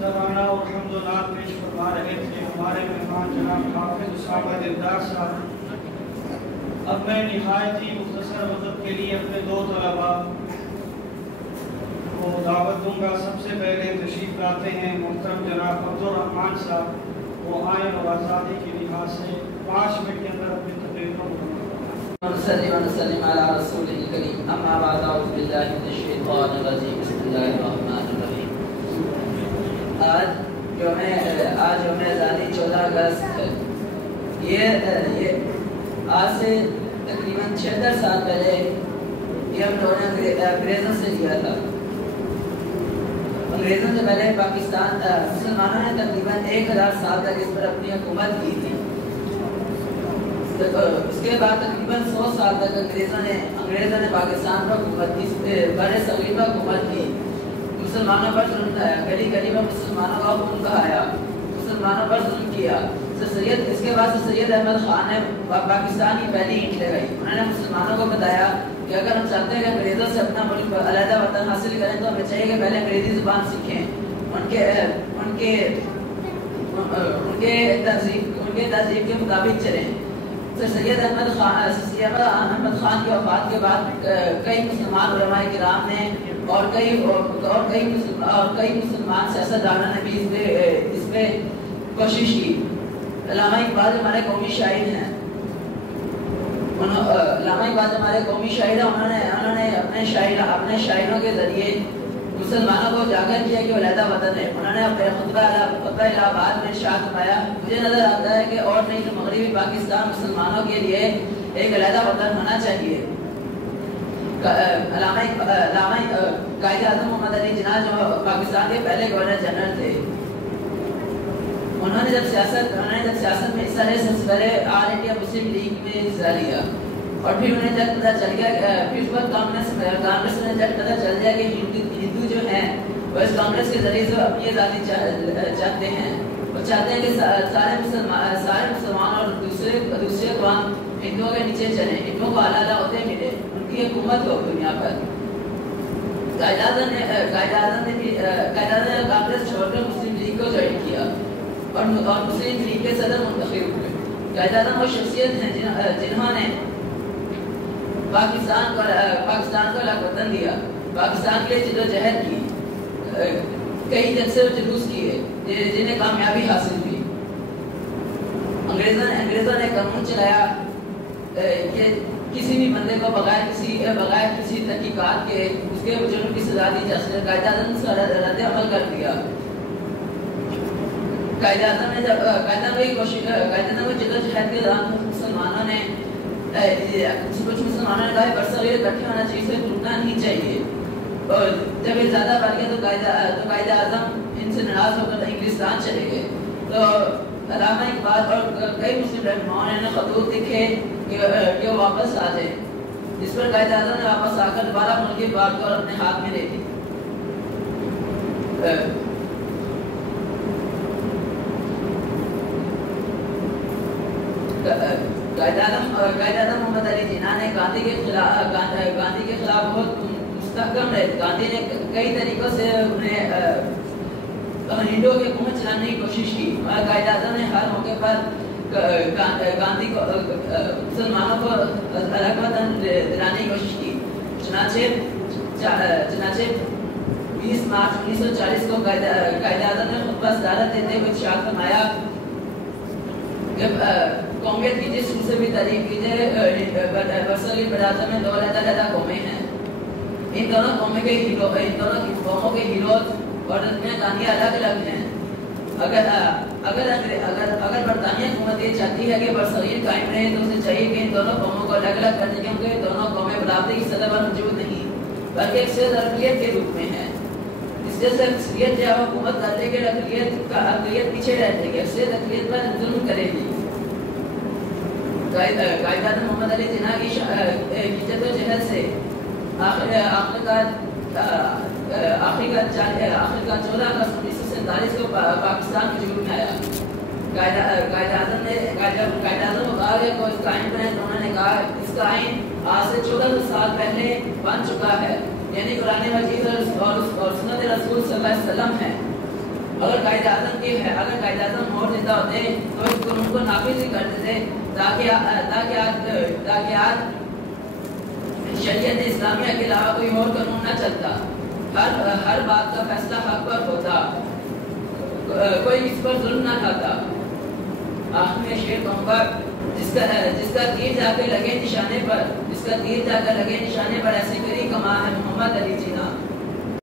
तराना और हम्दुलिल्लाह पेश फरमा रहे थे हमारे मेहमान जनाब हाफिज उसामा दिलदार साहब। अब मैं निहायत ही मुख्तसर वक्त के लिए अपने दो तलबा को दावत दूंगा। सबसे पहले तशरीफ लाते हैं मुहतरम जनाब अब्दुल रहमान साहब। वो आयन और आज़ादी की लिहाज से 5 मिनट के अंदर अपनी तकरीर को आज जो है आज़ादी 14 अगस्त है। ये आज से तकरीबन 76 साल पहले ये हम लोगों ने अंग्रेज़ों से लिया था। अंग्रेज़ों से पहले पाकिस्तान मुसलमानों ने तकरीबन 1000 साल तक इस पर अपनी हुकूमत की थी। उसके बाद तकरीबन 100 साल तक अंग्रेज़ों ने पाकिस्तान पर हुकूमत की, बड़े सगीर पर हुकूमत की। मुसलमानों पर जुल्म गली गली में मुसलमानों का खून बहाया, मुसलमानों पर जुल्म किया। इसके बाद सैयद अहमद खान ने पाकिस्तान की पहली ईंट लगाई। उन्होंने मुसलमानों को बताया कि अगर हम चाहते हैं कि अंग्रेज़ों से अपना मुल्क अलहदा वतन हासिल करें तो हमें चाहिए कि पहले अंग्रेज़ी ज़ुबान सीखें, उनके तहज़ीब के मुताबिक चलें। तो सैयद अहमद खान की वफ़ात के बाद कई मुसलमान उलमाए किराम ने और कई मुसलमान सियासतदानों ने भी इस पे कोशिश की। अल्लामा इकबाल हमारे कौमी शायर हैं। उन्होंने अपने शायरों के ज़रिए मुसलमानों को जागर किया कि अलहदा वतन है। उन्होंने अपने खुतबा इलाहाबाद में इरशाद फरमाया, मुझे नज़र आता है कि और नहीं तो मगरबी पाकिस्तान मुसलमानों के लिए एक अलहदा वतन होना चाहिए। कायद आज़म मोहम्मद अली जिन्ना जो पाकिस्तान के पहले गवर्नर जनरल थे, उन्होंने जब सियासत में हिस्सा लिया, सबसे पहले ऑल इंडिया मुस्लिम लीग में हिस्सा लिया और फिर उन्हें जब पता चल गया, फिर उस वक्त कांग्रेस ने जब पता चल गया कि हिंदू जो हैं वो इस कांग्रेस के जरिए से अपनी आज़ादी चाहते हैं। वो चाहते हैं कि सारे मुसलमान और दूसरे अक़वाम हिंदुओं के नीचे चलें, हिंदुओं को आला होते मिले, उनकी हुकूमत हो दुनिया पर। कायद आज़म ने कांग्रेस छोड़कर मुस्लिम लीग को ज्वाइन किया और मुस्लिम लीग के सदर मुंतखब हुए। कायद आज़म वो शख्सियत हैं जिन्होंने पाकिस्तान को वतन दिया, पाकिस्तान के लिए जिद्दोजहद की, कई जलसे और जुलूस किए जिन्हें कामयाबी हासिल हुई। अंग्रेज़ों ने कानून चलाया कि किसी भी बंदे को बगैर किसी तहकीकात के उसके जुर्म की सजा दी जा सकती। कायद आज़म ने रद्द अमल कर दिया। कायद आज़म को जिद्दोजहद के दौरान मुसलमानों ने कहा बरसगीर इकट्ठे होना चाहिए, इसे टूटना नहीं चाहिए। और जब ये ज़्यादा बढ़ गया तो कायद आज़म इनसे नाराज़ होकर इंग्लिस्तान चले गए। तो अल्लामा इकबाल और कई मुस्लिम रहनुमाओं ने खतूत लिखे कि वो वापस आ जाए। इस पर कायद आज़म ने वापस आकर दोबारा मुल्क की बात को अपने हाथ में ले ली। कायद आज़म मोहम्मद अली जिन्ना ने गांधी के खिलाफ बहुत मुस्तहकम रहे। गांधी ने कई तरीकों से उन्हें हिंदुओं की हुकूमत चलाने की कोशिश की। कायद आज़म ने हर मौके पर गांधी को मुसलमानों को अलग वतन दिलाने की कोशिश की। चुनाचे 20 मार्च 1940 को कायद आज़म ने खुतबा सदारत देते हुए इरशाद फरमाया कौमियत की जिस रूप से भी तारीफ कीजिए, बरसगीर बरादर में 2 अलग-अलग कौमें हैं। इन दोनों कौमों के हीरोज और रत्नियाँ अलग-अलग हैं। अगर बरतानिया हुकूमत ये चाहती है कि बरसगीर कायम रहे तो उसे चाहिए कि इन दोनों कौमों को अलग-अलग कर दें, क्योंकि दोनों कौमें बराबरी की सतह पर मौजूद नहीं बल्कि एक से अक़लियत के रूप में है। इससे अक्सरियत जो हुकूमत कर लेगी, अक़लियत पीछे रह जाएगी, अक्सरियत अक़लियत पर जुल्म करेगी। कायद आज़म मोहम्मद अली जिन्ना की जद्दोजहद से आखिरकार 14 अगस्त 1947 को पाकिस्तान वजूद में आया। कायद आज़म को कहा गया कोई कायम बने, तो उन्होंने कहा इसका आइन आज से 14 साल पहले बन चुका है, यानी कुरान मजीद और सुन्नत रसूल सल्लल्लाहु अलैहि वसल्लम है। اگر قائد اعظم کی ہے، اگر قائد اعظم اور زندہ ہوتے تو اس قانون کو نافذ ہی کر دیتے تاکہ آج شریعت اسلامیہ کے علاوہ کوئی اور قانون نہ چلتا، ہر بات کا فیصلہ حق پر ہوتا، کوئی اس پر ظلم نہ کھاتا۔ آخر میں شعر کہوں گا، جس کا تیر جا کے لگے نشانے پر، جس کا تیر جا کر لگے نشانے پر ایسے کری کما ہے محمد علی جینا۔